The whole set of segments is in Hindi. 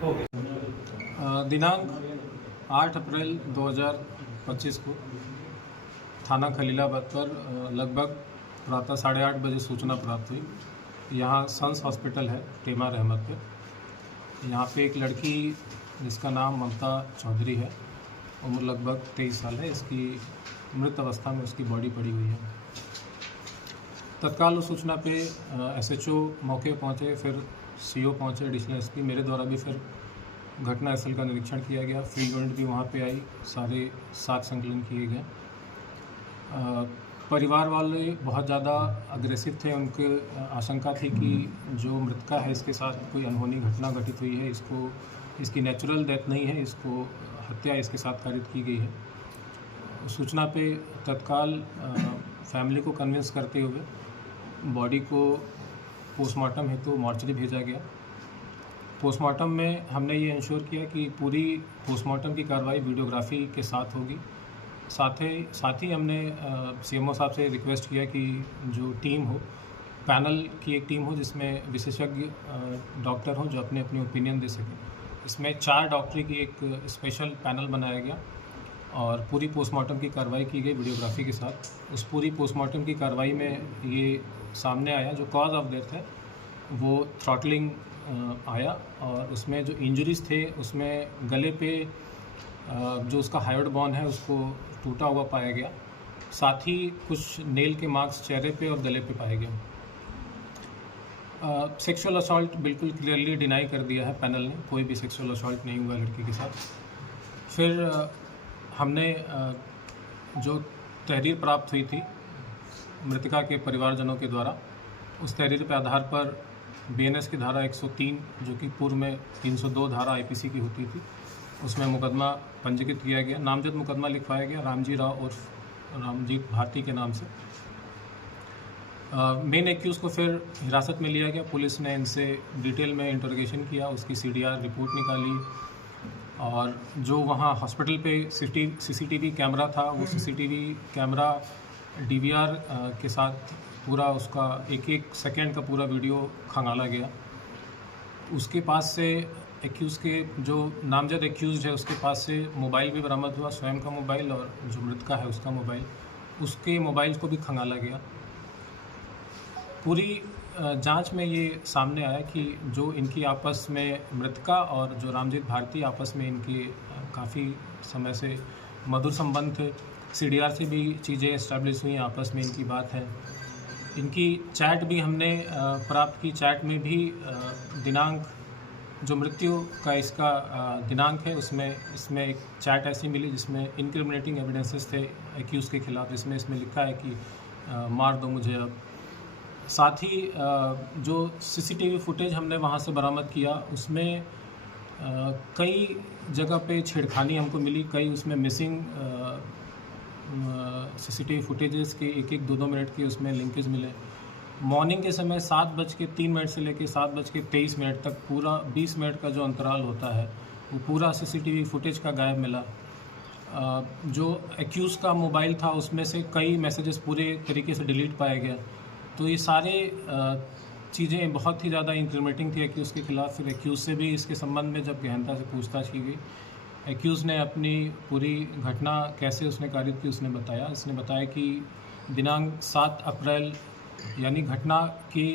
दिनांक 8 अप्रैल 2025 को थाना खलीलाबाद पर लगभग प्रातः 8:30 बजे सूचना प्राप्त हुई। यहाँ सन्स हॉस्पिटल है टेमा रहमत पे। यहाँ पे एक लड़की जिसका नाम ममता चौधरी है, उम्र लगभग 23 साल है। इसकी मृत अवस्था में उसकी बॉडी पड़ी हुई है। तत्काल उस सूचना पे एसएचओ मौके पहुँचे, फिर सीओ पहुँचे, एडिशनल एसपी, मेरे द्वारा भी फिर घटना स्थल का निरीक्षण किया गया। फील्ड यूनिट भी वहाँ पे आई, सारे साथ संकलन किए गए। परिवार वाले बहुत ज़्यादा अग्रेसिव थे। उनके आशंका थी कि जो मृतका है इसके साथ कोई अनहोनी घटना घटित हुई है, इसकी नेचुरल डेथ नहीं है, इसको हत्या इसके साथ कारित की गई है। सूचना पे तत्काल फैमिली को कन्विंस करते हुए बॉडी को पोस्टमार्टम हेतु मॉर्चरी भेजा गया। पोस्टमार्टम में हमने ये इंश्योर किया कि पूरी पोस्टमार्टम की कार्रवाई वीडियोग्राफी के साथ होगी। साथ ही हमने सीएमओ साहब से रिक्वेस्ट किया कि जो टीम हो, पैनल की एक टीम हो जिसमें विशेषज्ञ डॉक्टर हों जो अपने अपनी ओपिनियन दे सकें। इसमें 4 डॉक्टरी की एक स्पेशल पैनल बनाया गया और पूरी पोस्टमार्टम की कार्रवाई की गई वीडियोग्राफी के साथ। उस पूरी पोस्टमार्टम की कार्रवाई में ये सामने आया, जो कॉज ऑफ डेथ है वो थ्रॉटलिंग आया, और उसमें जो इंजरीज़ थे उसमें गले पे जो उसका हाइड बोन है उसको टूटा हुआ पाया गया। साथ ही कुछ नेल के मार्क्स चेहरे पे और गले पे पाए गए। सेक्सुअल असॉल्ट बिल्कुल क्लियरली डिनाई कर दिया है पैनल ने, कोई भी सेक्सुअल असॉल्ट नहीं हुआ लड़की के साथ। फिर हमने जो तहरीर प्राप्त हुई थी मृतका के परिवारजनों के द्वारा, उस तहरीर के आधार पर बीएनएस की धारा 103, जो कि पूर्व में 302 धारा आईपीसी की होती थी, उसमें मुकदमा पंजीकृत किया गया। नामजद मुकदमा लिखवाया गया रामजी राव उर्फ रामजीत भारती के नाम से। मेन एक्यूज को फिर हिरासत में लिया गया। पुलिस ने इनसे डिटेल में इंटरोगेशन किया, उसकी सीडीआर रिपोर्ट निकाली, और जो वहाँ हॉस्पिटल पे सीसीटीवी कैमरा था, वो सीसीटीवी कैमरा डीवीआर के साथ पूरा उसका एक सेकंड का पूरा वीडियो खंगाला गया। उसके पास से एक्यूज़ के जो नामजद एक्यूज़ है उसके पास से मोबाइल भी बरामद हुआ, स्वयं का मोबाइल और जो मृतका है उसका मोबाइल, उसके मोबाइल को भी खंगाला गया। पूरी जांच में ये सामने आया कि जो इनकी आपस में मृतका और जो रामजीत भारती आपस में इनके काफ़ी समय से मधुर संबंध थे। सीडीआर से भी चीज़ें इस्टेब्लिश हुई, आपस में इनकी बात है। इनकी चैट भी हमने प्राप्त की। चैट में भी दिनांक जो मृत्यु का इसका दिनांक है इसमें एक चैट ऐसी मिली जिसमें इनक्रिमिनेटिंग एविडेंसेस थे एक्यूज़ के खिलाफ। इसमें लिखा है कि मार दो मुझे अब। साथ ही जो सीसीटीवी फुटेज हमने वहाँ से बरामद किया उसमें कई जगह पे छेड़खानी हमको मिली। कई उसमें मिसिंग सीसीटीवी फुटेजेस के 1-1, 2-2 मिनट के उसमें लिंकेज मिले। मॉर्निंग के समय 7:03 से लेकर 7:23 तक पूरा 20 मिनट का जो अंतराल होता है वो पूरा सीसीटीवी फुटेज का गायब मिला। जो एक्यूज़ का मोबाइल था उसमें से कई मैसेजेस पूरे तरीके से डिलीट पाए गए। तो ये सारे चीज़ें बहुत ही ज़्यादा इंक्रिमिनेटिंग थी एक्यूज़ के खिलाफ। फिर एक्यूज़ से भी इसके संबंध में जब गहनता से पूछताछ की गई, एक्यूज़ ने अपनी पूरी घटना कैसे उसने कारित की उसने बताया कि दिनांक 7 अप्रैल यानी घटना की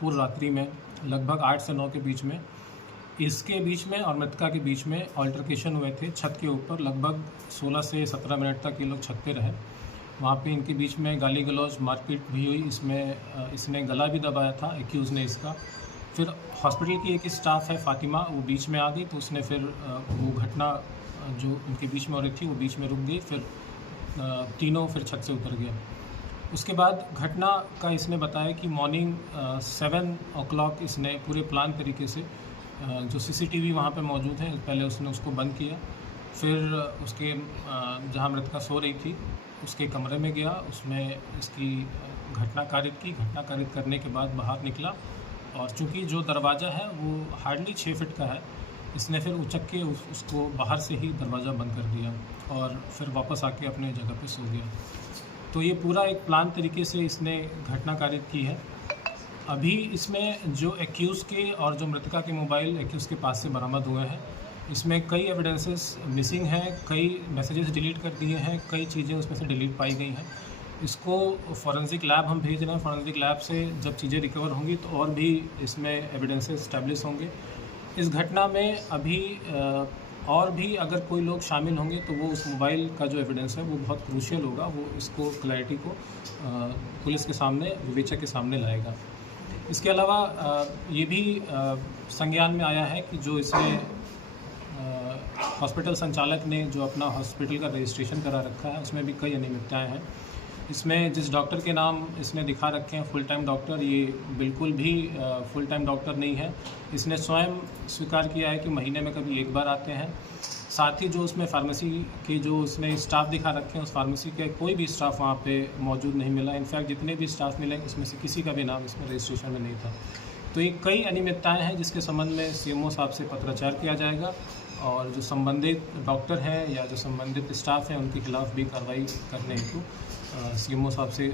पूर्व रात्रि में लगभग 8 से 9 के बीच में इसके बीच में और मृतका के बीच में अल्टरकेशन हुए थे छत के ऊपर। लगभग 16 से 17 मिनट तक ये लोग छत पे रहे। वहाँ पे इनके बीच में गाली गलौज मारपीट भी हुई। इसमें इसने गला भी दबाया था एक्यूज़ ने इसका। फिर हॉस्पिटल की एक स्टाफ है फातिमा, वो बीच में आ गई, तो उसने फिर वो घटना जो उनके बीच में हो रही थी वो बीच में रुक गई। फिर तीनों फिर छत से उतर गए। उसके बाद घटना का इसने बताया कि मॉर्निंग 7 o'clock इसने पूरे प्लान तरीके से जो सीसीटीवी वहाँ पे मौजूद है पहले उसने उसको बंद किया। फिर उसके जहाँ मृतका सो रही थी उसके कमरे में गया, उसमें इसकी घटना कारित करने के बाद बाहर निकला, और चूँकि जो दरवाज़ा है वो हार्डली 6 फीट का है, इसने फिर उचक के उसको बाहर से ही दरवाज़ा बंद कर दिया और फिर वापस आके अपने जगह पे सो गया। तो ये पूरा एक प्लान तरीके से इसने घटना कारित की है। अभी इसमें जो एक्यूज़ के और जो मृतका के मोबाइल एक्यूज़ के पास से बरामद हुए हैं, इसमें कई एविडेंसेस मिसिंग हैं, कई मैसेजेस डिलीट कर दिए हैं, कई चीज़ें उसमें से डिलीट पाई गई हैं। इसको फॉरेंसिक लैब हम भेज रहे हैं। फॉरेंसिक लैब से जब चीज़ें रिकवर होंगी तो और भी इसमें एविडेंसेस एस्टैब्लिश होंगे। इस घटना में अभी और भी अगर कोई लोग शामिल होंगे तो वो उस मोबाइल का जो एविडेंस है वो बहुत क्रूशियल होगा। वो इसको क्लैरिटी को पुलिस के सामने, विवेचक के सामने लाएगा। इसके अलावा ये भी संज्ञान में आया है कि जो इसमें हॉस्पिटल संचालक ने जो अपना हॉस्पिटल का रजिस्ट्रेशन करा रखा है उसमें भी कई अनियमितताएँ हैं। इसमें जिस डॉक्टर के नाम इसने दिखा रखे हैं फुल टाइम डॉक्टर, ये बिल्कुल भी फुल टाइम डॉक्टर नहीं है। इसने स्वयं स्वीकार किया है कि महीने में कभी एक बार आते हैं। साथ ही जो उसमें फार्मेसी के जो उसने स्टाफ दिखा रखे हैं, उस फार्मेसी के कोई भी स्टाफ वहाँ पे मौजूद नहीं मिला। इनफैक्ट जितने भी स्टाफ मिले उसमें से किसी का भी नाम इसमें रजिस्ट्रेशन में नहीं था। तो ये कई अनियमितताएँ हैं जिसके संबंध में सीएमओ साहब से पत्राचार किया जाएगा और जो संबंधित डॉक्टर हैं या जो संबंधित स्टाफ हैं उनके खिलाफ भी कार्रवाई करने हेतु सीएमओ साहब से